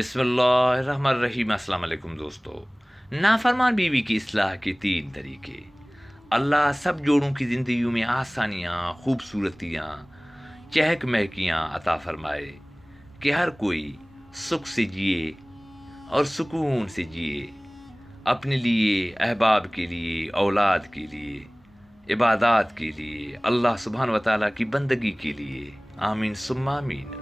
बिस्मिल्लाहिर्रहमानिर्रहीम। अस्सलाम वालेकुम दोस्तों। नाफरमान बीवी की इस्लाह के 3 तरीके। अल्लाह सब जोड़ों की ज़िंदगियों में आसानियाँ, खूबसूरतियाँ, चहक महकियाँ अता फरमाए कि हर कोई सुख से जिए और सुकून से जिए, अपने लिए, अहबाब के लिए, औलाद के लिए, इबादात के लिए, अल्लाह सुब्हान व तआला की बंदगी के लिए। आमीन सुम्मा आमीन।